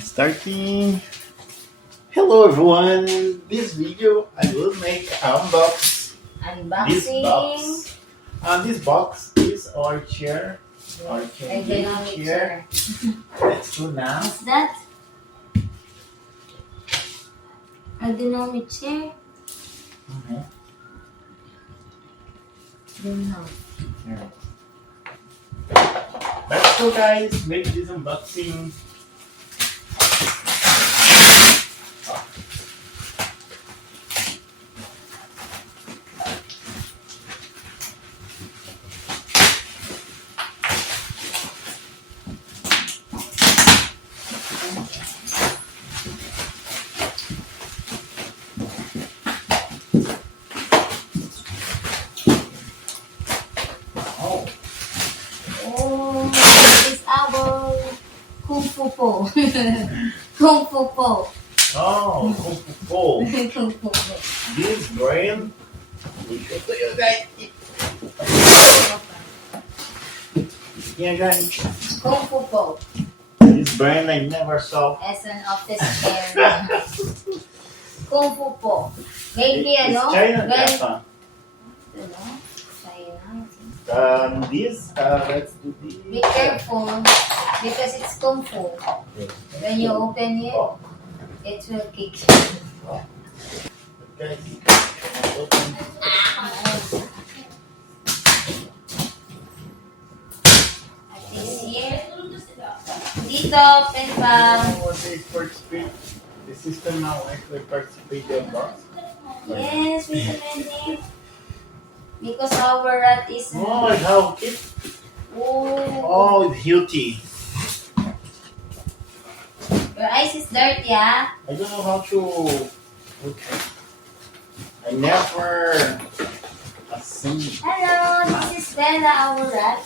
Starting. Hello everyone. In this video, I will make this Unboxing. box. This box is our chair. Our Ergonomic chair. Let's do now. What's that? Ergonomic chair? Don't know. Yeah. Let's go, guys. Make this unboxing. Oh, this is our Kung Fu Po. Kung Fu Po. Oh, Kung Fu Po. Kung Fu Po. This brand. We show to you guys. Yeah, guys. Kung Fu Po. This brand I never saw. As an office chair. Kung Fu Po. Maybe It's ano? China, When, Japan. ano? China. This, let's do this. Be careful because it's Kung Fu. When you open it, it will kick you. Guys, open. At this here. Dito, pen pa. What they participate? The system now actually participate in box. Yes, we recommend it. Because our rat is... Oh, how cute! Oh, Oh, it's healthy. your eyes is dirty, ah. I don't know how to. Okay. I never seen. Hello, this is Bella, our rat.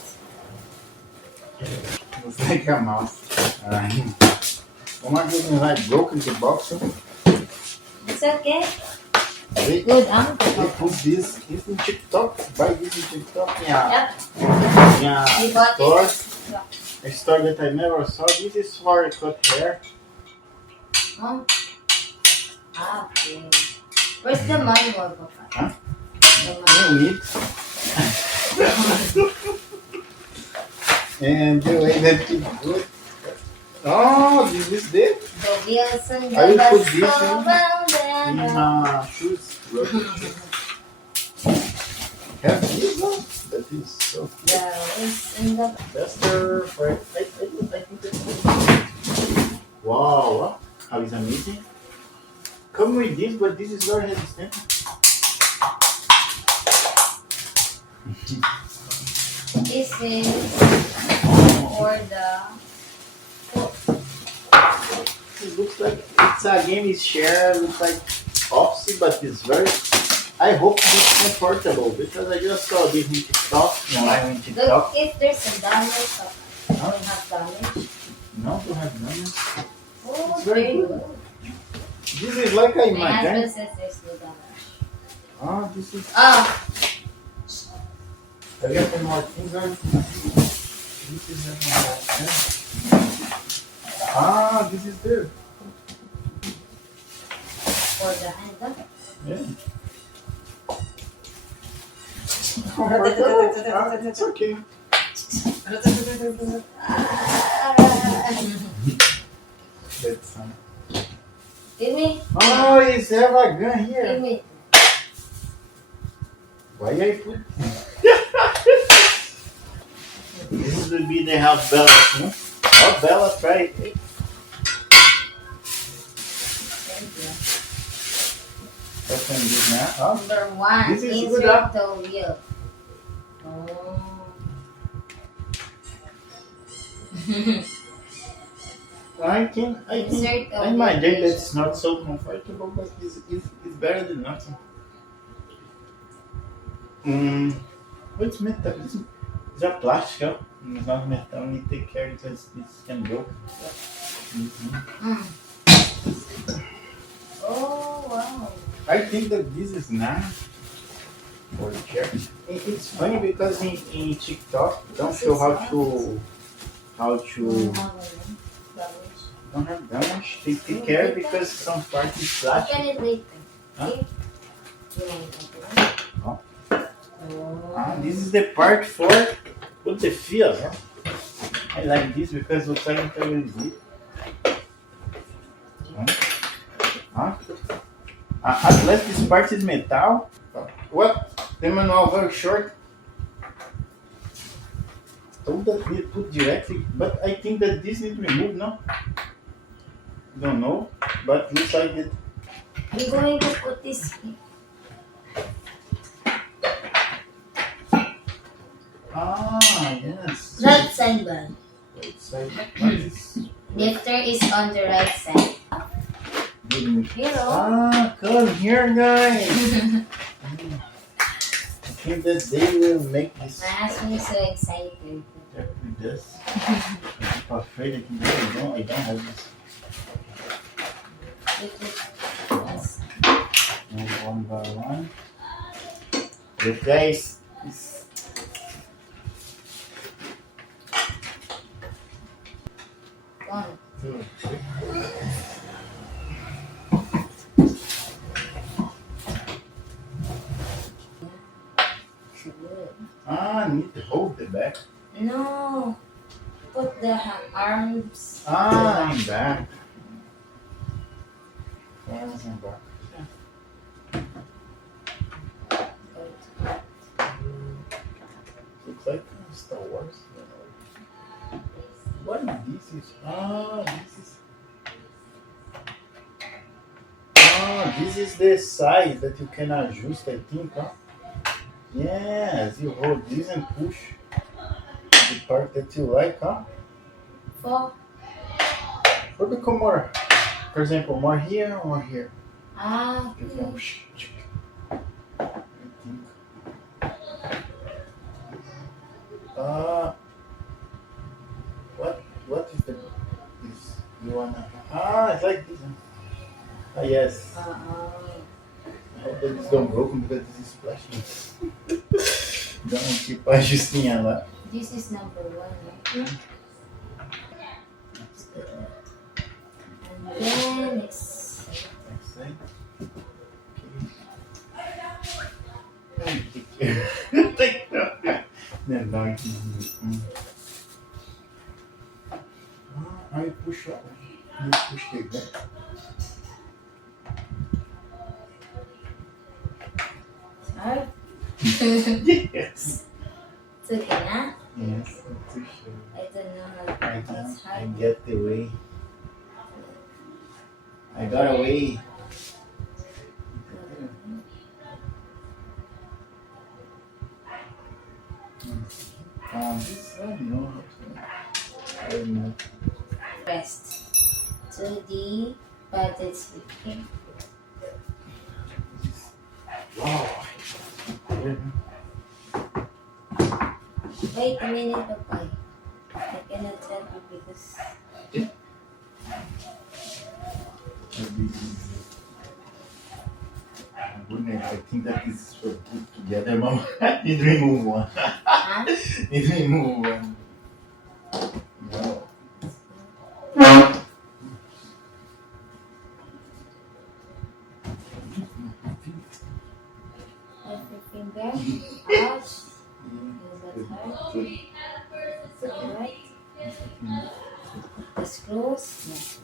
Looks like a mouse. Oh my goodness, I broken the box. It's okay. They Good, put this in TikTok. Buy this in TikTok. Yeah. Yep. Yeah. You bought Store. it? Yeah. A store that I never saw. This is for cut hair. Oh. Ah, okay. Where's the money, Papa? Huh? The money. No need. And the way that it good. Oh, this is it. The wheels and I will the put bus this go in- round In and round. shoes. Have this one? That is so cool. The wheels and the... Duster for I think that's good. Wow, how is amazing. Come with this, but this is very resistant. This is for the... It looks like it's a game is share, looks like Opsy, but it's very. I hope it's comfortable because I just saw this in TikTok. No, I'm in TikTok. Look if there's a damage. Don't have damage. No, don't have none. Oh, It's very very good. good. This is like I My husband imagine. says there's no damage. Ah, this is. Oh, I got some more things on. This is not Ah, this is good. for the handle. Yeah. Comfortable. It's okay. That's Give me. Oh, it's have a gun Give here. me. Why I put? This will be the house Bella. Huh? Oh, Bella, try it. Thank you. Open this now. Oh. Number one, This is good, insert the wheel. Oh. I think, Insert the I imagine wheel. that's not so comfortable, but it's better than nothing. What's metal? It's a plastic, huh? It's not metal. We need to take care because this can broke. Mm. Oh, wow. I think that this is not for the chair. It's funny because in TikTok don't show how to Don't have damage. Take care because some part is flat. Open it later. Huh? Okay? You want to open it? Oh. Oh. This is the part for put the feels. Huh? I like this because looks like it's really deep. Huh? At least this part is metal. What? The manual very short. Told that we put directly, but I think that this needs removed, no? Don't know, but looks like it. I'm going to put this here. Yes. Right side, bag. Right side. What is? Lifter is on the right side. Hello. Come here, guys. I think that they will make this. My husband is so excited. With this. I'm afraid I can do it. I don't have this. Yes. One by one. The guys is One. 2, 3. Good. I need to hold the back. No. Put the arms. I'm back. Arms and back. Looks like Star Wars. What this is? This is the size that you can adjust, I think, huh? Yes, you hold this and push the part that you like, huh? Or become more, for example, more here or here. You can I think. What is this? You wanna? It's like this. Yes. I hope that it's not broken because this is splashing. Don't keep adjusting lá. This is number 1, right? And then it's Next side. Okay. Take care. Não, aí puxa. Aí puxei, né? hard. Yes. It's okay, huh? Yes, puxa. I don't know how I it's I hard. get the way. I got away. This I know how to. I know. Rest to the padded sleep. Okay. Wow. Wait a minute, Papay. I cannot help you because Goodness, I think that is for good together, Mom. Need to remove one. huh? Need to remove one. No. Everything there. Ouch. Is that hard? Alright. The screws? Yes.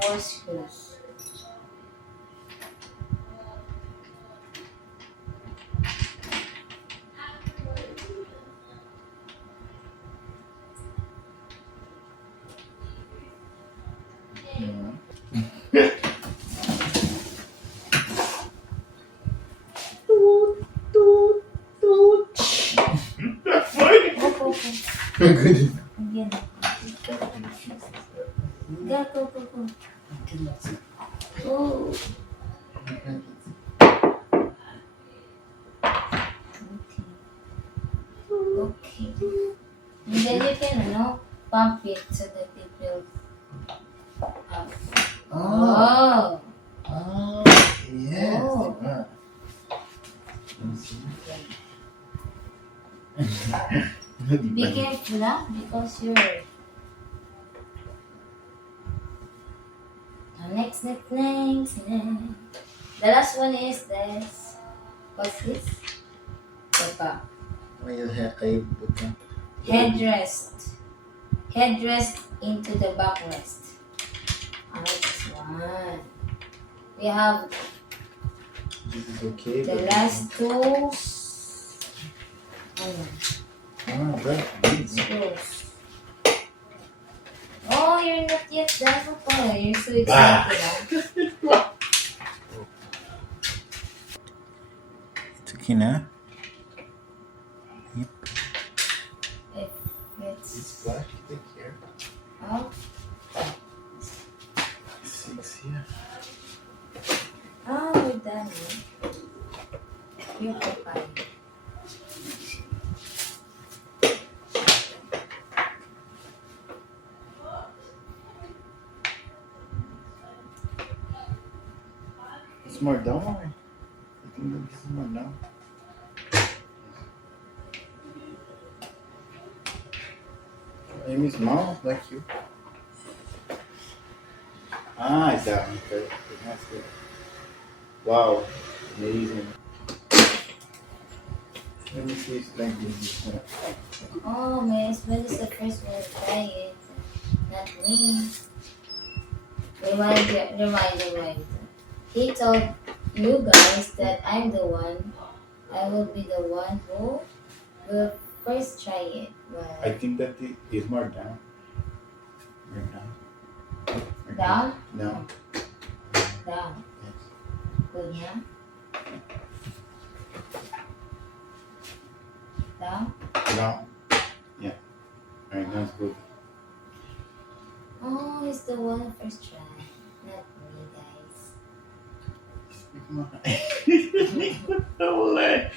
Four screws. Good. Again. Go. Oh. Okay. And then you can, pump it so that it will up. Oh. Yes. Oh. Be careful, because you're next. The last one is this. What's this? Papa. Why you have I put them? Headrest. Headrest into the backrest. This one. We have This is okay. the but- last two. that's good. Screws. Oh, you're not yet done, Papa. You're so excited. Huh? It's okay now. Yep. It's It's black. Take care. oh, 6 here. we're done. You're Papa. It's more down. Or? I think that this is more down. Aim is small, like you. It's that one. Okay. That's good. Wow. Amazing. Let me see if like this. Oh, my husband is the first one to try it. Not me. Remind. He told you guys that I'm the one. I will be the one who will first try it. I But think that it is more down. More down. More down? No. Down. Yes. Good, yeah? Down? Down. Yeah. Alright, that's good. Oh, he's the one who first try. Not me, guys. Put the leg.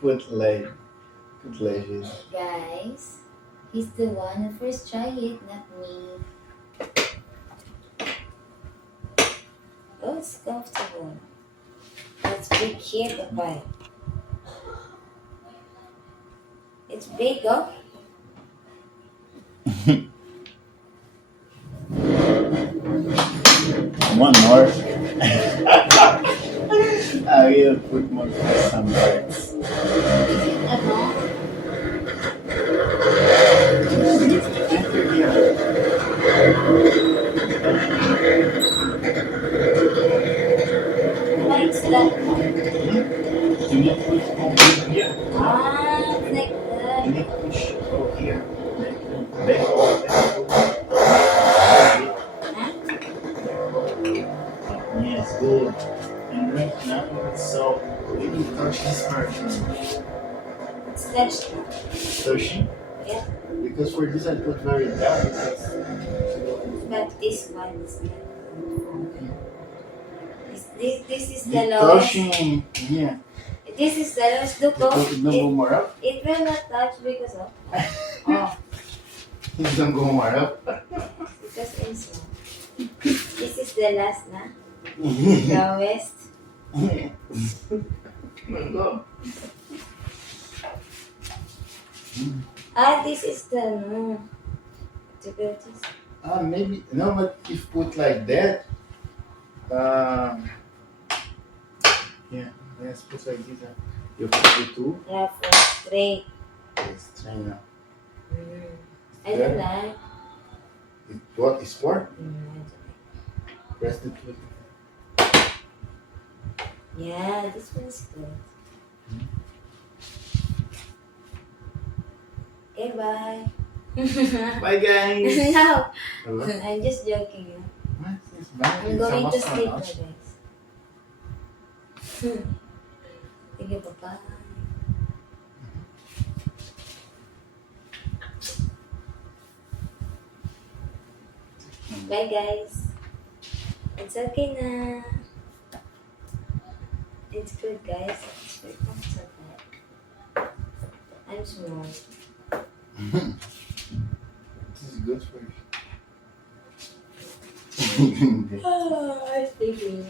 Put leg. Put ledges. Guys, he's the one who first try it, not me. Oh, it's comfortable. It's big here, Papa. It's big, oh. One more. I will put more some parts. What is that? You need to push over here. It's like You that. need to push over here. Back over. Yes, good. And right now, so we need to touch this part. It's touched. Touching? Yeah. Because for this I put very down because But this one is not. This is the the lowest. touching here. This is the lowest. Look, oh. It don't go more up. It will not touch because of. Oh, It don't go more up. because it's small. This is the last, na? Lowest. Go. This is the no. To go this. Maybe no, but if put like that, yeah, let's put like this. You put the two. Yeah, for straight. Let's try now. I don't like. What is for? I don't like. Press the two. Yeah, this one is good. Okay, bye. Bye guys. No, Hello? I'm just joking. Yeah. What is bad? I'm It's going to almost sleep now, on guys. Sige, bye-bye. Bye, guys. It's okay na. It's good, guys. It's very comfortable. I'm small. This is good for you. I'm sleepy.